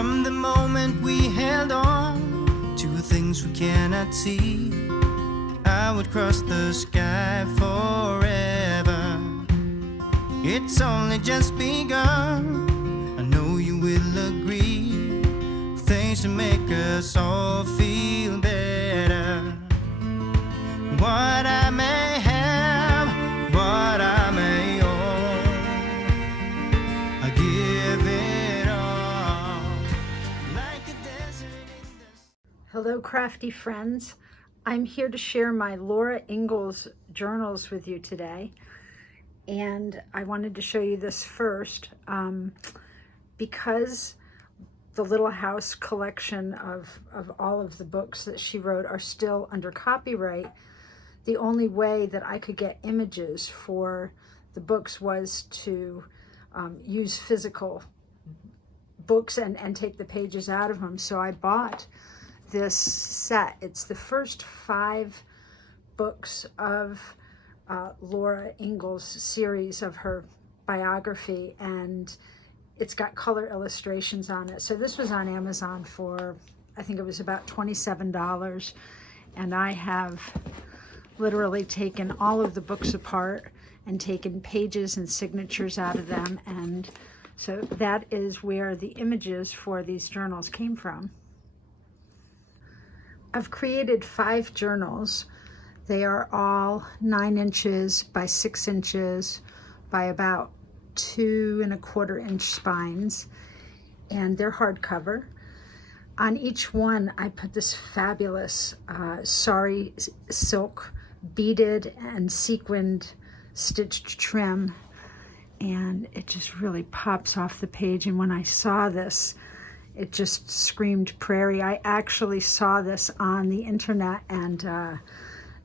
From the moment we held on to things we cannot see, I would cross the sky forever. It's only just begun. I know you will agree. Things to make us all feel better. What I may have, what I may own, I give it all like a desert in the... Hello, crafty friends. I'm here to share my Laura Ingalls journals with you today. And I wanted to show you this first because the Little House collection of all of the books that she wrote are still under copyright. The only way that I could get images for the books was to use physical books and take the pages out of them. So I bought this set. It's the first 5 books of Laura Ingalls' series of her biography, and it's got color illustrations on it. So this was on Amazon for, I think it was about $27, and I have literally taken all of the books apart and taken pages and signatures out of them, and so that is where the images for these journals came from. I've created 5 journals. They are all 9 inches by 6 inches by about 2 1/4 inch spines, and they're hardcover. On each one, I put this fabulous sari silk beaded and sequined stitched trim, and it just really pops off the page. And when I saw this, it just screamed prairie. I actually saw this on the internet and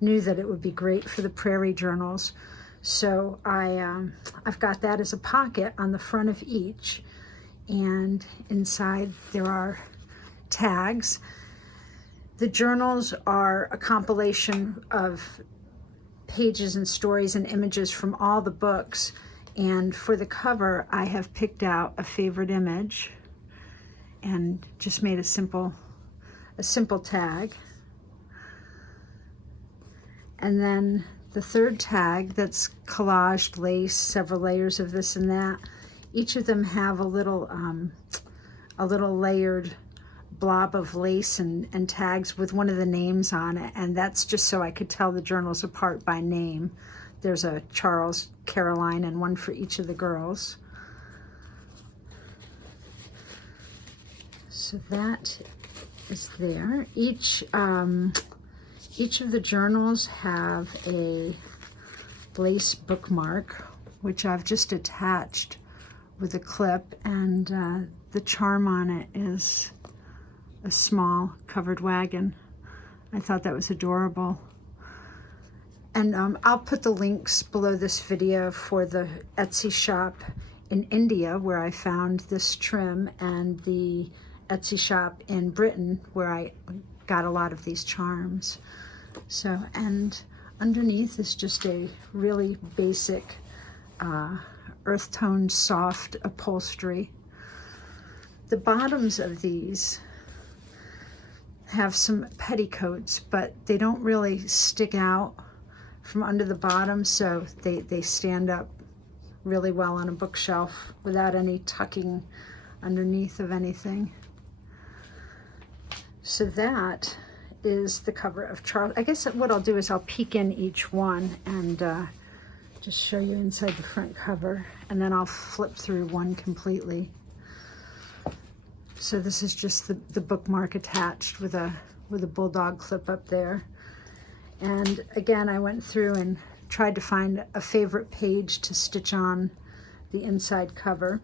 knew that it would be great for the prairie journals. So I've got that as a pocket on the front of each, and inside there are tags. The journals are a compilation of pages and stories and images from all the books, and for the cover I have picked out a favorite image and just made a simple tag. And then the third tag that's collaged lace, several layers of this and that. Each of them have a little layered blob of lace and tags with one of the names on it, and that's just so I could tell the journals apart by name. There's a Charles, Caroline, and one for each of the girls. So that is there. Each of the journals have a lace bookmark, which I've just attached with a clip, and the charm on it is a small covered wagon. I thought that was adorable. And I'll put the links below this video for the Etsy shop in India where I found this trim, and the Etsy shop in Britain where I got a lot of these charms. So, and underneath is just a really basic earth tone soft upholstery. The bottoms of these have some petticoats, but they don't really stick out from under the bottom, so they stand up really well on a bookshelf without any tucking underneath of anything. So that is the cover of Charles. I guess what I'll do is I'll peek in each one and just show you inside the front cover, and then I'll flip through one completely. So this is just the bookmark attached with a bulldog clip up there. And again, I went through and tried to find a favorite page to stitch on the inside cover.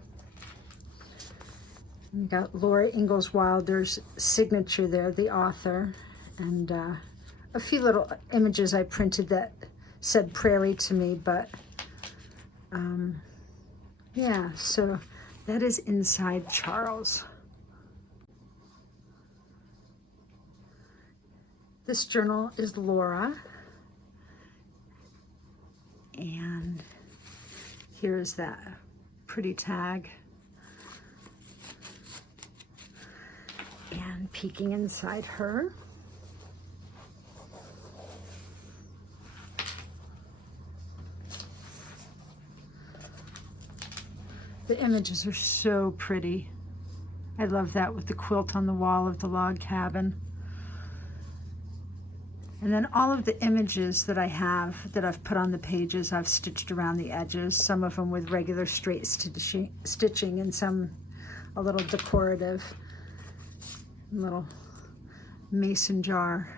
You got Laura Ingalls Wilder's signature there, the author, and a few little images I printed that said prairie to me, but yeah, so that is inside Charles. This journal is Laura, and here's that pretty tag. And peeking inside her. The images are so pretty. I love that with the quilt on the wall of the log cabin. And then all of the images that I have that I've put on the pages, I've stitched around the edges, some of them with regular straight stitching and some a little decorative, little mason jar.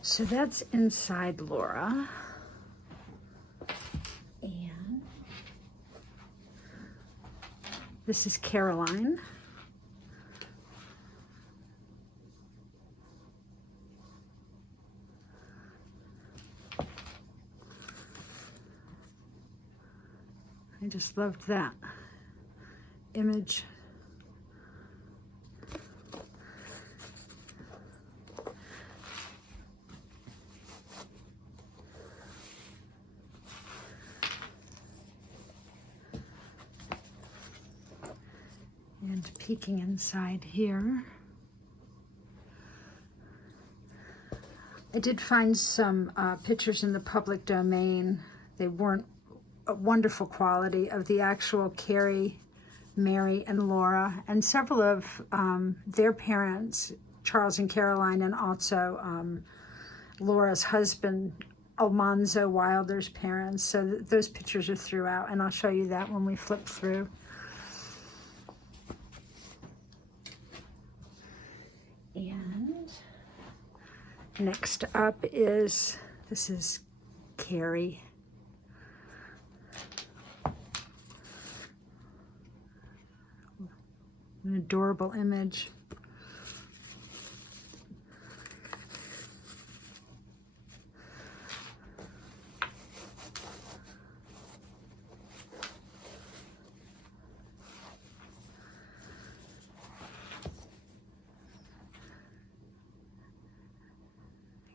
So that's inside Laura. And this is Caroline. I just loved that image. And peeking inside here, I did find some pictures in the public domain. They weren't a wonderful quality of the actual Carrie, Mary, and Laura, and several of their parents, Charles and Caroline, and also Laura's husband, Almanzo Wilder's parents. So those pictures are throughout, and I'll show you that when we flip through. And next up is, this is Carrie. An adorable image.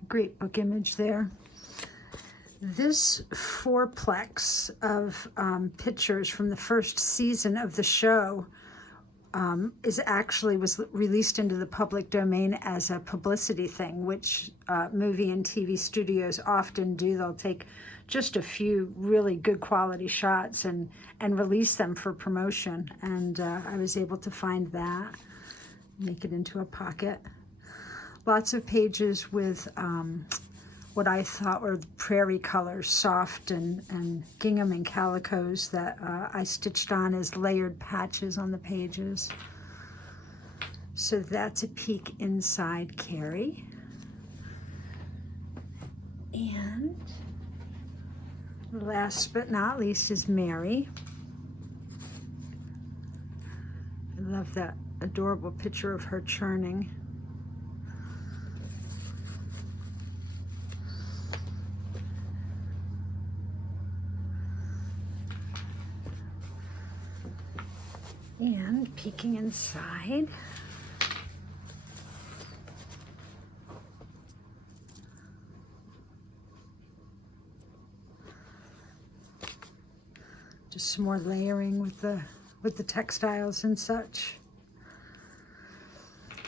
Great book image there. This fourplex of pictures from the first season of the show was released into the public domain as a publicity thing, which movie and TV studios often do. They'll take just a few really good quality shots and release them for promotion. And I was able to find that, make it into a pocket. Lots of pages with what I thought were prairie colors, soft and gingham and calicos that I stitched on as layered patches on the pages. So that's a peek inside Carrie. And last but not least is Mary. I love that adorable picture of her churning. And peeking inside, just some more layering with the textiles and such.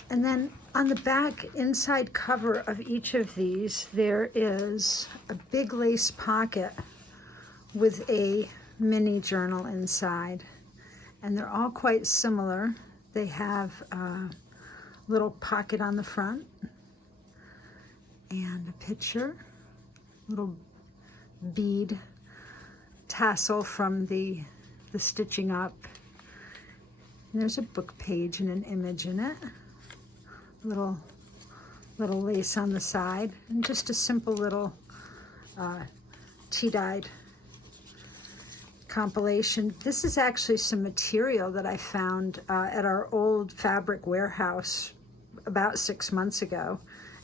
And then on the back inside cover of each of these, there is a big lace pocket with a mini journal inside. And they're all quite similar. They have a little pocket on the front and a picture, little bead tassel from the stitching up. And there's a book page and an image in it. Little lace on the side, and just a simple little tea-dyed compilation. This is actually some material that I found at our old fabric warehouse about 6 months ago,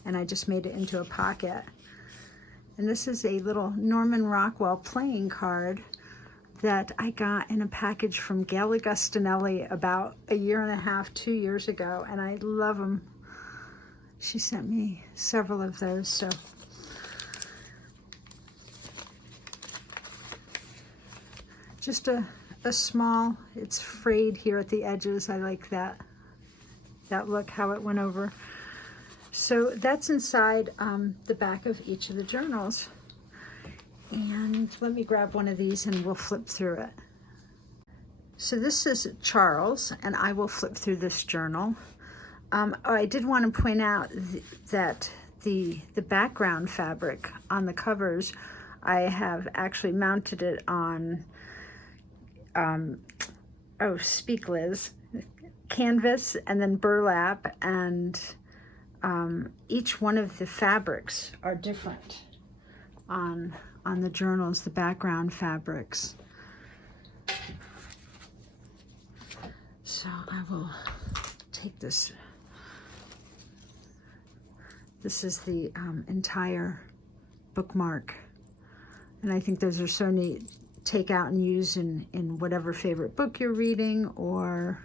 and I just made it into a pocket. And this is a little Norman Rockwell playing card that I got in a package from Gail Augustinelli about 1.5 2 years ago, and I love them. She sent me several of those, so just a a small, it's frayed here at the edges. I like that look, how it went over. So that's inside the back of each of the journals. And let me grab one of these and we'll flip through it. So this is Charles, and I will flip through this journal. I did want to point out that the background fabric on the covers, I have actually mounted it on, oh, speak Liz, canvas and then burlap, and each one of the fabrics are different on the journals, the background fabrics. So I will take this. This is the entire bookmark, and I think those are so neat. Take out and use in whatever favorite book you're reading, or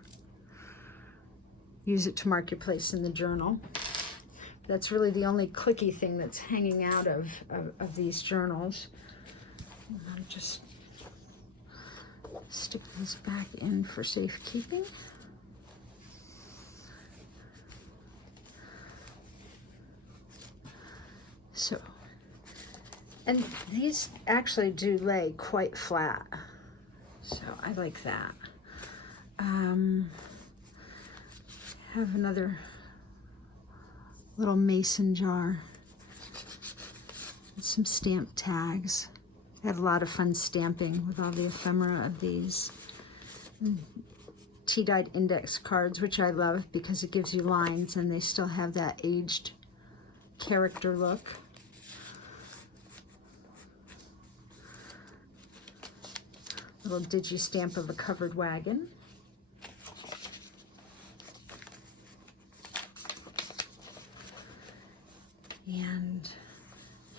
use it to mark your place in the journal. That's really the only clicky thing that's hanging out of these journals. I'll just stick these back in for safekeeping. So, and these actually do lay quite flat, so I like that. Have another little mason jar with some stamp tags. I had a lot of fun stamping with all the ephemera of these. Tea-dyed index cards, which I love because it gives you lines and they still have that aged character look. Little digi-stamp of a covered wagon. And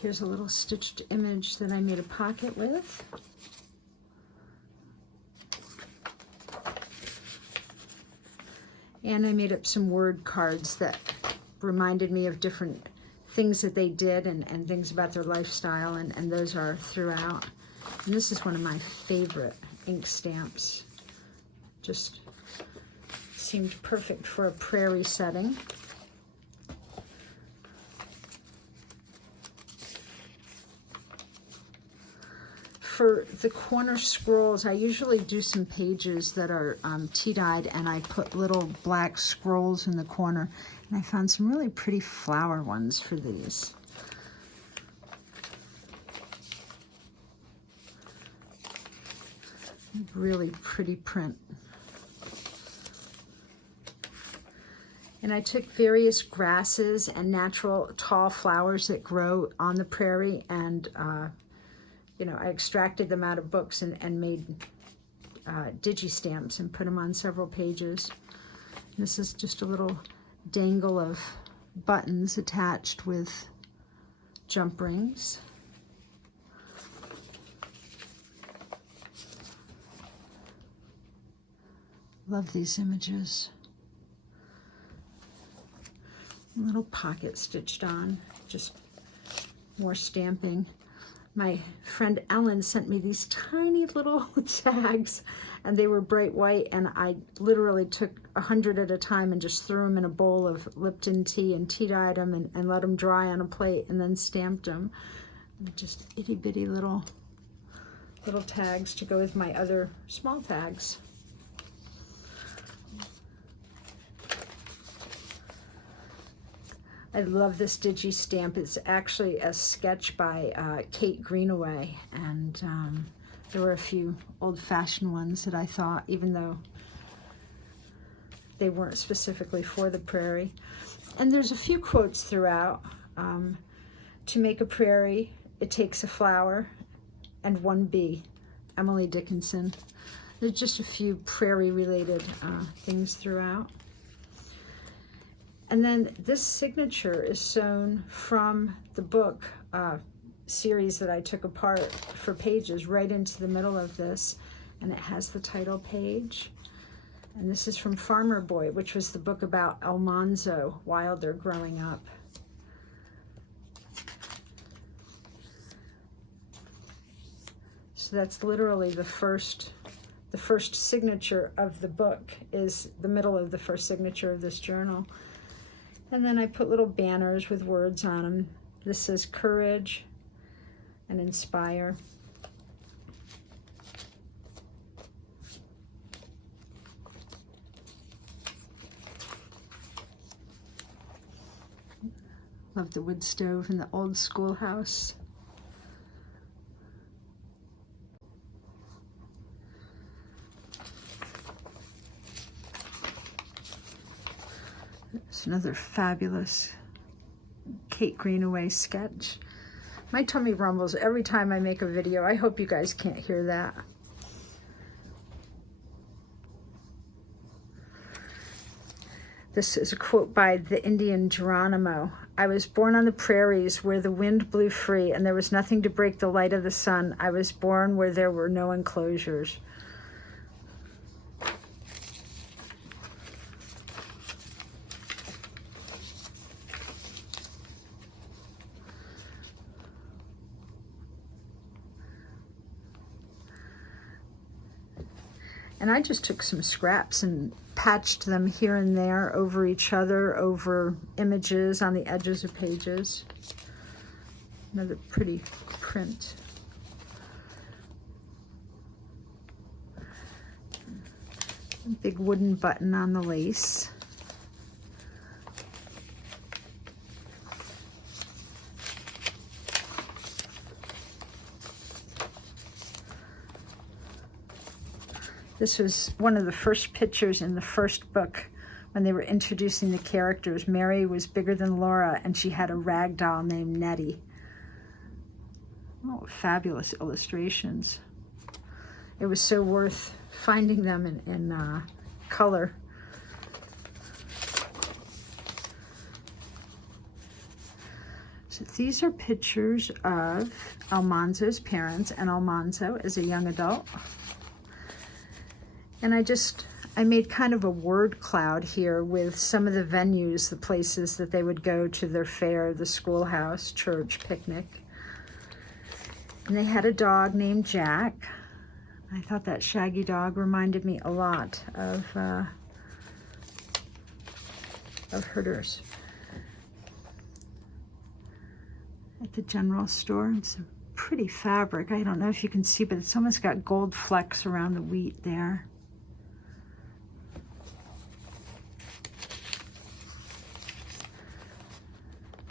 here's a little stitched image that I made a pocket with. And I made up some word cards that reminded me of different things that they did and things about their lifestyle, and those are throughout. And this is one of my favorite ink stamps. Just seemed perfect for a prairie setting. For the corner scrolls, I usually do some pages that are tea-dyed, and I put little black scrolls in the corner. And I found some really pretty flower ones for these. Really pretty print. And I took various grasses and natural tall flowers that grow on the prairie, and you know, I extracted them out of books and made digi-stamps and put them on several pages. This is just a little dangle of buttons attached with jump rings. Love these images. A little pocket stitched on, just more stamping. My friend Ellen sent me these tiny little tags, and they were bright white, and I literally took 100 at a time and just threw them in a bowl of Lipton tea and tea-dyed them and let them dry on a plate and then stamped them. Just itty-bitty little tags to go with my other small tags. I love this digi stamp. It's actually a sketch by Kate Greenaway, and there were a few old-fashioned ones that I thought, even though they weren't specifically for the prairie. And there's a few quotes throughout. To make a prairie, it takes a flower and one bee. Emily Dickinson. There's just a few prairie-related things throughout. And then this signature is sewn from the book series that I took apart for pages right into the middle of this, and it has the title page. And this is from Farmer Boy, which was the book about Almanzo Wilder growing up. So that's literally the first the first signature of the book is the middle of the first signature of this journal. And then I put little banners with words on them. This says courage and inspire. Love the wood stove in the old schoolhouse. It's another fabulous Kate Greenaway sketch. My tummy rumbles every time I make a video. I hope you guys can't hear that. This is a quote by the Indian Geronimo. I was born on the prairies where the wind blew free and there was nothing to break the light of the sun. I was born where there were no enclosures. And I just took some scraps and patched them here and there over each other, over images on the edges of pages. Another pretty print. A big wooden button on the lace. This was one of the first pictures in the first book when they were introducing the characters. Mary was bigger than Laura and she had a rag doll named Nettie. Oh, fabulous illustrations. It was so worth finding them in color. So these are pictures of Almanzo's parents and Almanzo as a young adult. And I made kind of a word cloud here with some of the venues, the places that they would go to their fair, the schoolhouse, church, picnic. And they had a dog named Jack. I thought that shaggy dog reminded me a lot of herders. At the general store, it's a pretty fabric. I don't know if you can see, but it's almost got gold flecks around the wheat there.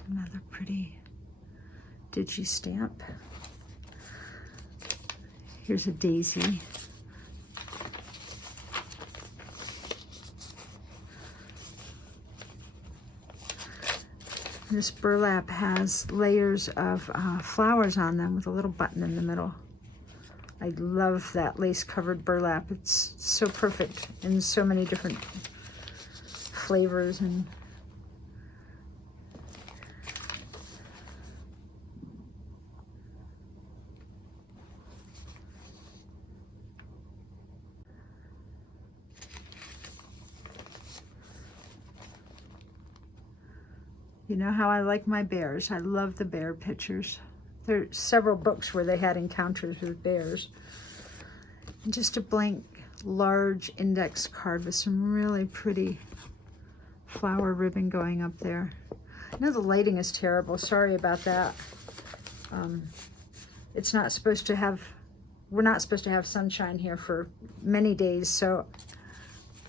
Another pretty digi stamp. Here's a daisy. This burlap has layers of flowers on them with a little button in the middle. I love that lace-covered burlap. It's so perfect in so many different flavors and you know how I like my bears. I love the bear pictures. There are several books where they had encounters with bears. And just a blank, large index card with some really pretty flower ribbon going up there. I know the lighting is terrible. Sorry about that. It's not supposed to have, we're not supposed to have sunshine here for many days, so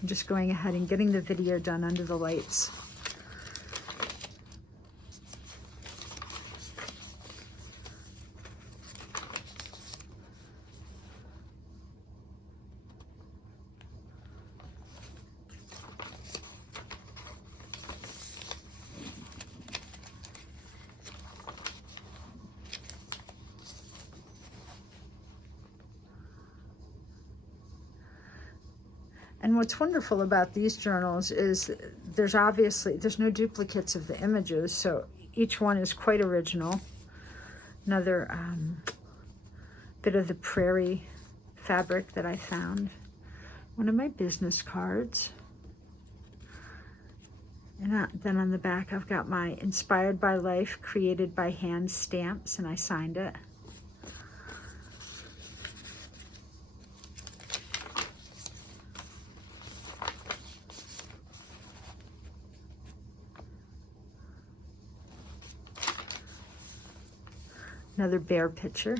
I'm just going ahead and getting the video done under the lights. And what's wonderful about these journals is there's no duplicates of the images, so each one is quite original. Another bit of the prairie fabric that I found. One of my business cards. And then on the back I've got my Inspired by Life, Created by Hand stamps, and I signed it. Another bear picture.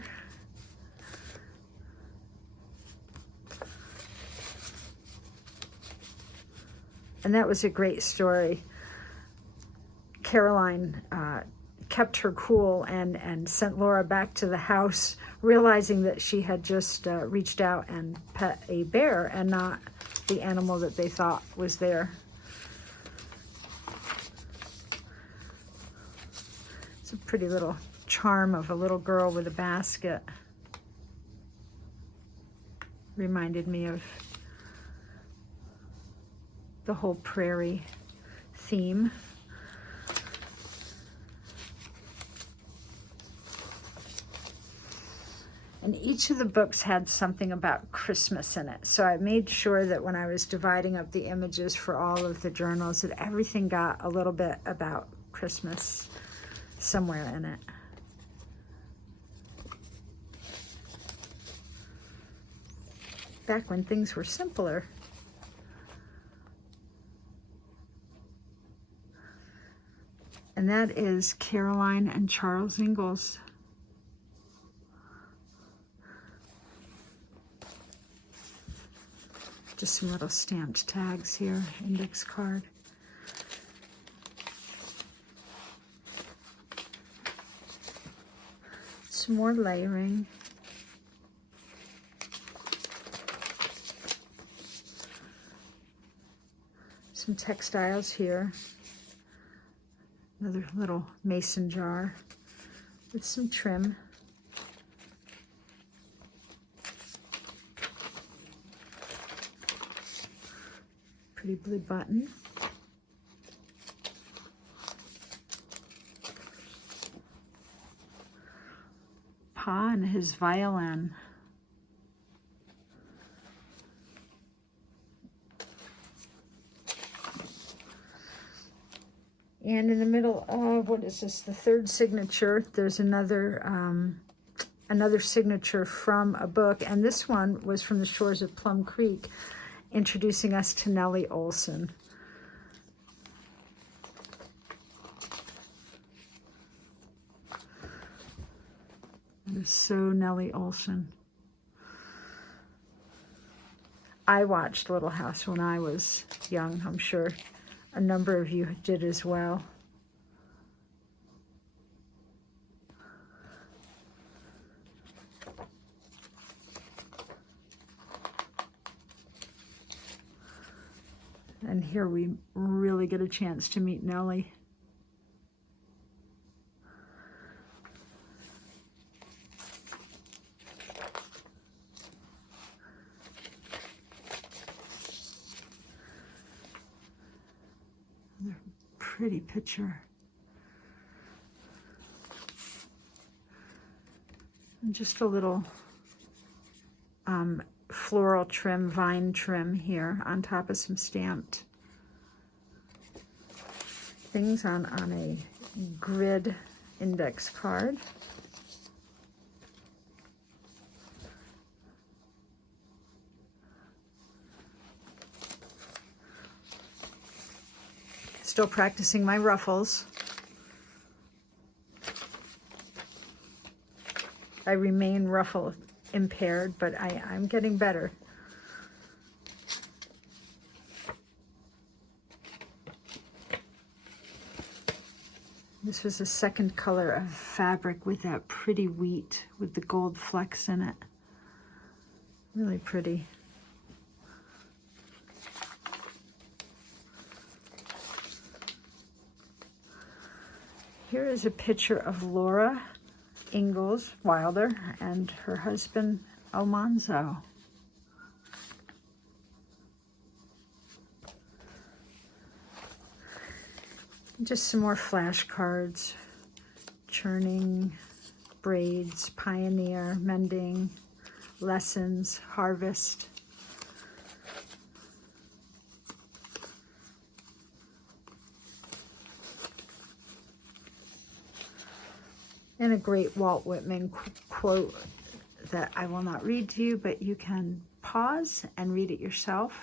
And that was a great story. Caroline kept her cool and sent Laura back to the house, realizing that she had just reached out and pet a bear and not the animal that they thought was there. It's a pretty little charm of a little girl with a basket. Reminded me of the whole prairie theme. And each of the books had something about Christmas in it. So I made sure that when I was dividing up the images for all of the journals, that everything got a little bit about Christmas somewhere in it. Back when things were simpler. And that is Caroline and Charles Ingalls. Just some little stamped tags here, index card. Some more layering. Some textiles here. Another little mason jar with some trim. Pretty blue button. Pa and his violin. And in the middle of, what is this, the third signature, there's another signature from a book, and this one was from the shores of Plum Creek, introducing us to Nellie Oleson. It is so Nellie Oleson. I watched Little House when I was young. I'm sure a number of you did as well. And here we really get a chance to meet Nellie. Another pretty picture. And just a little floral trim, vine trim here on top of some stamped things on a grid index card. Still practicing my ruffles. I remain ruffle impaired, but I'm getting better. This was a second color of fabric with that pretty wheat with the gold flecks in it. Really pretty. Here is a picture of Laura Ingalls Wilder and her husband Almanzo. Just some more flashcards, churning, braids, pioneer, mending, lessons, harvest. And a great Walt Whitman quote that I will not read to you, but you can pause and read it yourself.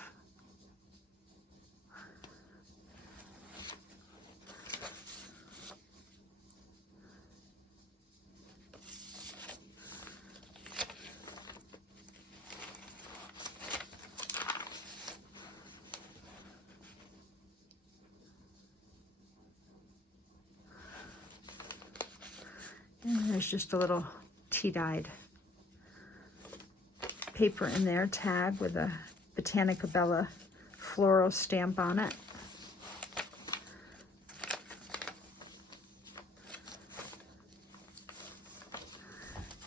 There's just a little tea-dyed paper in there, tag with a Botanica Bella floral stamp on it.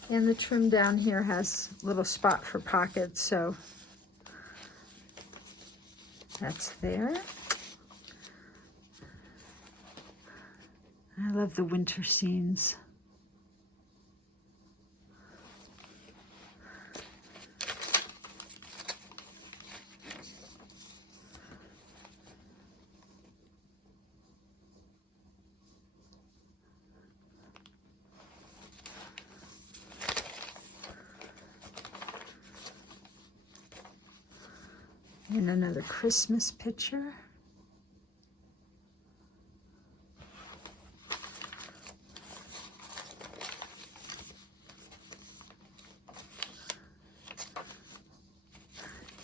And the trim down here has a little spot for pockets, so that's there. I love the winter scenes. And another Christmas picture.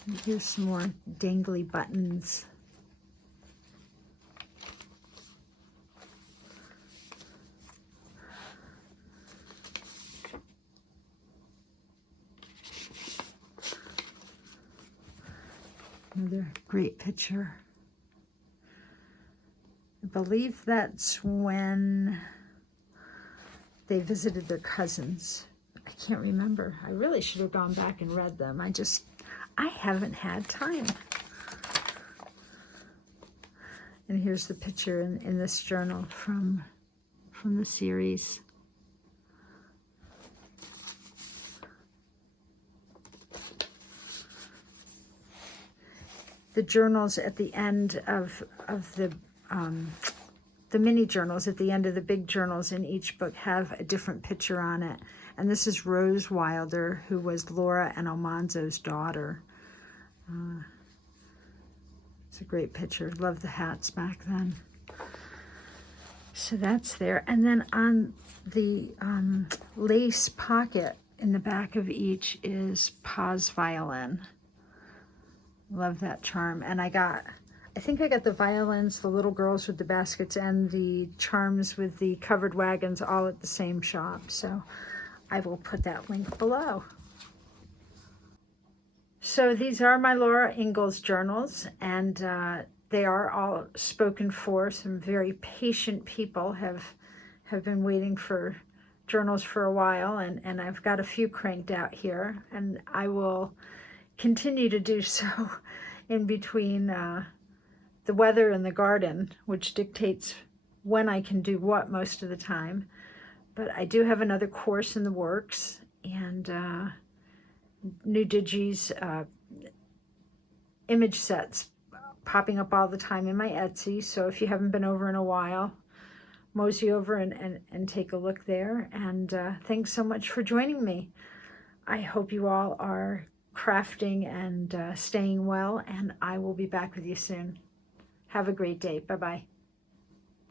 And here's some more dangly buttons. Another great picture. I believe that's when they visited their cousins. I can't remember. I really should have gone back and read them. I haven't had time. And here's the picture in this journal from the series. The journals at the end of the mini journals at the end of the big journals in each book have a different picture on it. And this is Rose Wilder, who was Laura and Almanzo's daughter. It's a great picture. Love the hats back then. So that's there. And then on the lace pocket in the back of each is Pa's violin. Love that charm. And I think I got the violins, the little girls with the baskets, and the charms with the covered wagons all at the same shop. So I will put that link below. So these are my Laura Ingalls journals, and they are all spoken for. Some very patient people have been waiting for journals for a while, and I've got a few cranked out here, and I will continue to do so in between the weather and the garden, which dictates when I can do what most of the time. But I do have another course in the works, and new digis, image sets popping up all the time in my Etsy. So if you haven't been over in a while, mosey over and take a look there. And thanks so much for joining me. I hope you all are crafting and staying well, and I will be back with you soon. Have a great day. Bye-bye.